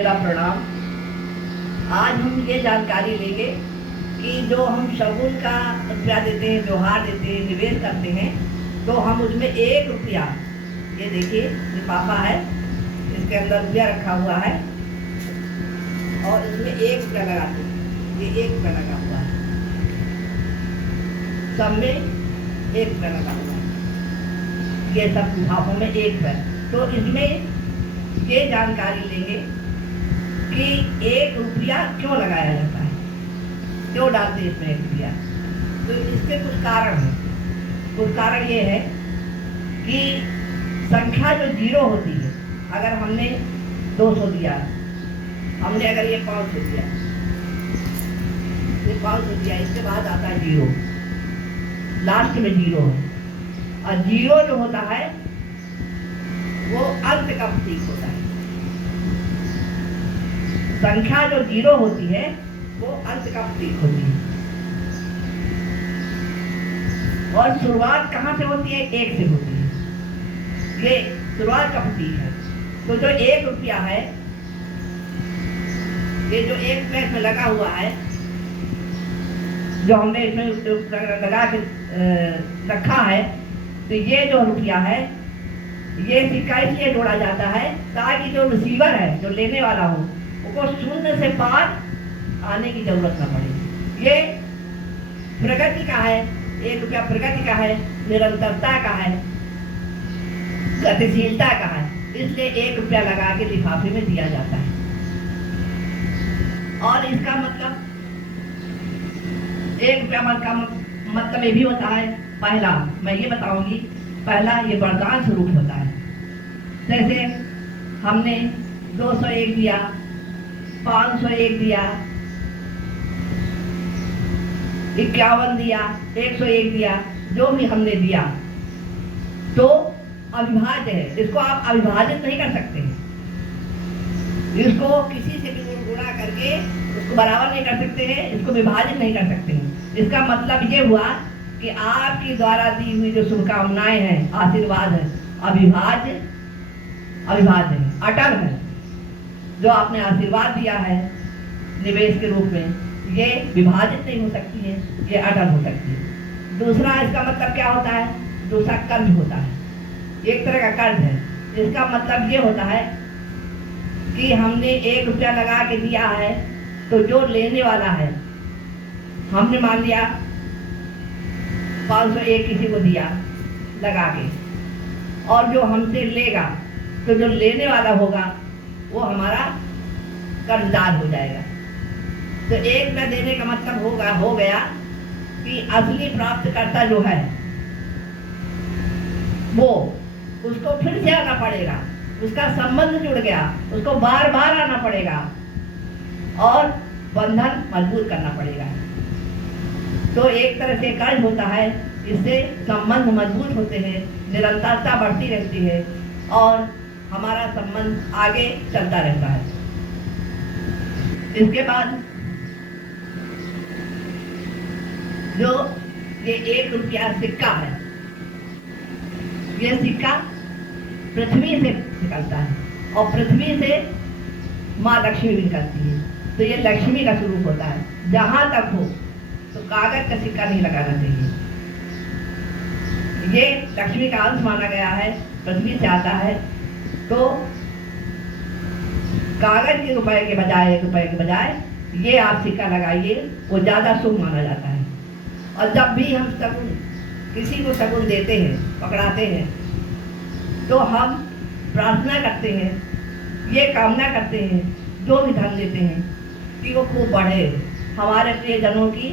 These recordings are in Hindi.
मेरा प्रणाम। आज हम ये जानकारी लेंगे कि जो हम शगुन का रुपया देते हैं, व्यवहार देते हैं, निवेश करते हैं, तो हम उसमें 1 रुपया, ये देखिए लिफाफा है, इसके अंदर रुपया रखा हुआ है और इसमें 1 रुपया लगाते हैं। ये 1 रुपया लगा हुआ है, सब में 1 रुपया लगा हुआ है, ये सब लिफाफों में 1 रुपया। तो इसमें ये जानकारी लेंगे कि 1 रुपया क्यों लगाया जाता है, क्यों डालते हैं इसमें 1 रुपया। तो इसके कुछ कारण हैं। कुछ कारण ये है कि संख्या जो 0 होती है, अगर हमने 200 दिया, हमने अगर ये 500 दिया, ये 500 दिया, इसके बाद आता है 0, लास्ट में 0 है। और 0 जो होता है वो अंत का प्रतीक होता है। संख्या जो 0 होती है वो अंत का प्रतीक होती है। और शुरुआत कहाँ से होती है? 1 से होती है। ये शुरुआत का प्रतीक है। तो जो 1 रुपया है, ये जो 1 रुपया इसमें लगा हुआ है, जो हमने इसमें लगा के रखा है, तो ये जो रुपया है, ये सिक्का इसलिए जोड़ा जाता है ताकि जो रिसीवर है, जो लेने वाला हो, उसको शून्य से पार आने की जरूरत न पड़े। ये प्रगति का है, 1 रुपया प्रगति का है, निरंतरता का है, गतिशीलता का है। इसलिए 1 रुपया लगा के लिफाफे में दिया जाता है। और इसका मतलब 1 रुपया का मतलब ये भी होता है, पहला मैं ये बताऊंगी, पहला ये वरदान स्वरूप होता है। जैसे हमने 201 दिया, 501 दिया, 51 दिया, 101 दिया, जो भी हमने दिया, तो अविभाज्य है। इसको आप अविभाजित नहीं कर सकते। इसको किसी से भी गुणा करके उसको बराबर नहीं कर सकते हैं, इसको विभाजित नहीं कर सकते हैं। इसका मतलब ये हुआ कि आपकी द्वारा दी हुई जो शुभकामनाएं हैं, आशीर्वाद है, अविभाज्य है, अटल है। जो आपने आशीर्वाद दिया है निवेश के रूप में, ये विभाजित नहीं हो सकती है, ये अटल हो सकती है। दूसरा इसका मतलब क्या होता है? दूसरा कर्ज होता है, एक तरह का कर्ज है। इसका मतलब ये होता है कि हमने 1 रुपया लगा के दिया है, तो जो लेने वाला है, हमने मान लिया 501 किसी को दिया लगा के, और जो हमसे लेगा, तो जो लेने वाला होगा वो हमारा कर्जदार हो जाएगा। तो 1 रुपया देने का मतलब हो गया कि असली प्राप्तकर्ता जो है वो, उसको फिर से आना पड़ेगा, उसका संबंध जुड़ गया, उसको बार बार आना पड़ेगा और बंधन मजबूत करना पड़ेगा। तो एक तरह से कर्ज होता है, इससे संबंध मजबूत होते हैं, निरंतरता बढ़ती रहती है और हमारा संबंध आगे चलता रहता है। इसके बाद जो ये 1 रुपया सिक्का है, ये सिक्का पृथ्वी से निकलता है और पृथ्वी से माँ लक्ष्मी भी निकलती है। तो ये लक्ष्मी का स्वरूप होता है। जहां तक हो तो कागज का सिक्का नहीं लगाना चाहिए। ये लक्ष्मी का अंश माना गया है, पृथ्वी से आता है। तो कागज के रुपए के बजाय, 1 रुपए के बजाय ये आप सिक्का लगाइए, वो ज्यादा शुभ माना जाता है। और जब भी हम शगुन, किसी को शगुन देते हैं, पकड़ाते हैं, तो हम प्रार्थना करते हैं, ये कामना करते हैं, जो भी धन देते हैं कि वो खूब बढ़े, हमारे प्रियजनों की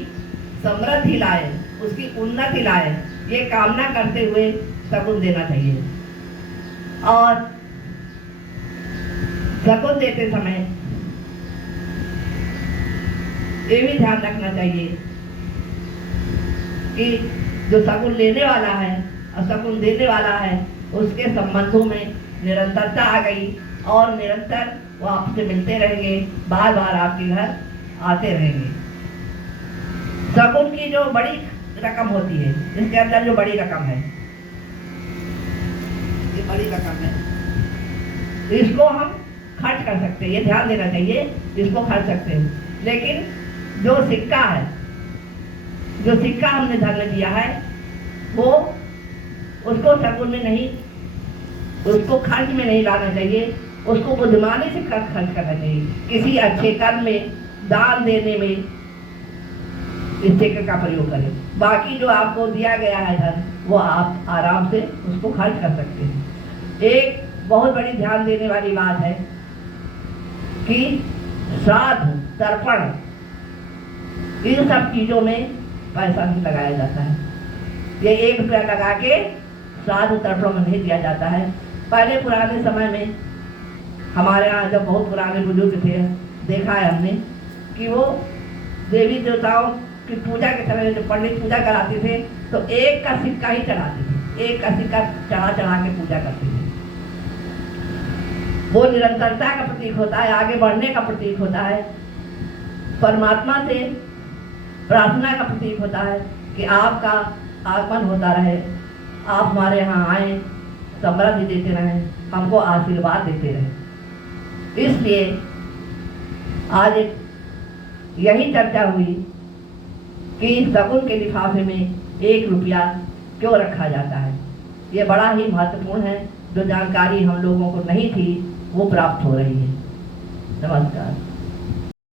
समृद्धि लाए, उसकी उन्नति लाए, ये कामना करते हुए शगुन देना चाहिए। और शगुन देते समय ये भी ध्यान रखना चाहिए कि जो शगुन लेने वाला है और शगुन देने वाला है, उसके संबंधों में निरंतरता आ गई और निरंतर वो आपसे मिलते रहेंगे, बार बार आपके घर आते रहेंगे। शगुन की जो बड़ी रकम होती है, इसके अंदर जो बड़ी रकम है, ये बड़ी रकम है, इसको हम खर्च कर सकते हैं, ये ध्यान देना चाहिए, इसको खर्च सकते हैं। लेकिन जो सिक्का है, जो सिक्का हमने धन में दिया है, वो उसको शगुन में नहीं, उसको खर्च में नहीं लाना चाहिए, उसको बुद्धिमानी से खर्च करना चाहिए, किसी अच्छे कर्म में, दान देने में इस सिक्के का प्रयोग करें। बाकी जो आपको दिया गया है धन, वो आप आराम से उसको खर्च कर सकते हैं। एक बहुत बड़ी ध्यान देने वाली बात है कि श्राद्ध, तर्पण, इन सब चीजों में पैसा नहीं लगाया जाता है। ये 1 रुपया लगा के श्राद्ध तर्पण में नहीं दिया जाता है। पहले पुराने समय में हमारे यहाँ जब बहुत पुराने बुजुर्ग थे, देखा है हमने कि वो देवी देवताओं की पूजा के समय जब पंडित पूजा कराते थे तो 1 का सिक्का ही चढ़ाते थे, 1 का सिक्का चढ़ा के पूजा करते थे। वो निरंतरता का प्रतीक होता है, आगे बढ़ने का प्रतीक होता है, परमात्मा से प्रार्थना का प्रतीक होता है कि आपका आगमन होता रहे, आप हमारे यहाँ आए, समृद्धि देते रहे, हमको आशीर्वाद देते रहे। इसलिए आज यही चर्चा हुई कि शगुन के लिफाफे में 1 रुपया क्यों रखा जाता है। ये बड़ा ही महत्वपूर्ण है, जो जानकारी हम लोगों को नहीं थी वो प्राप्त हो रही है। नमस्कार।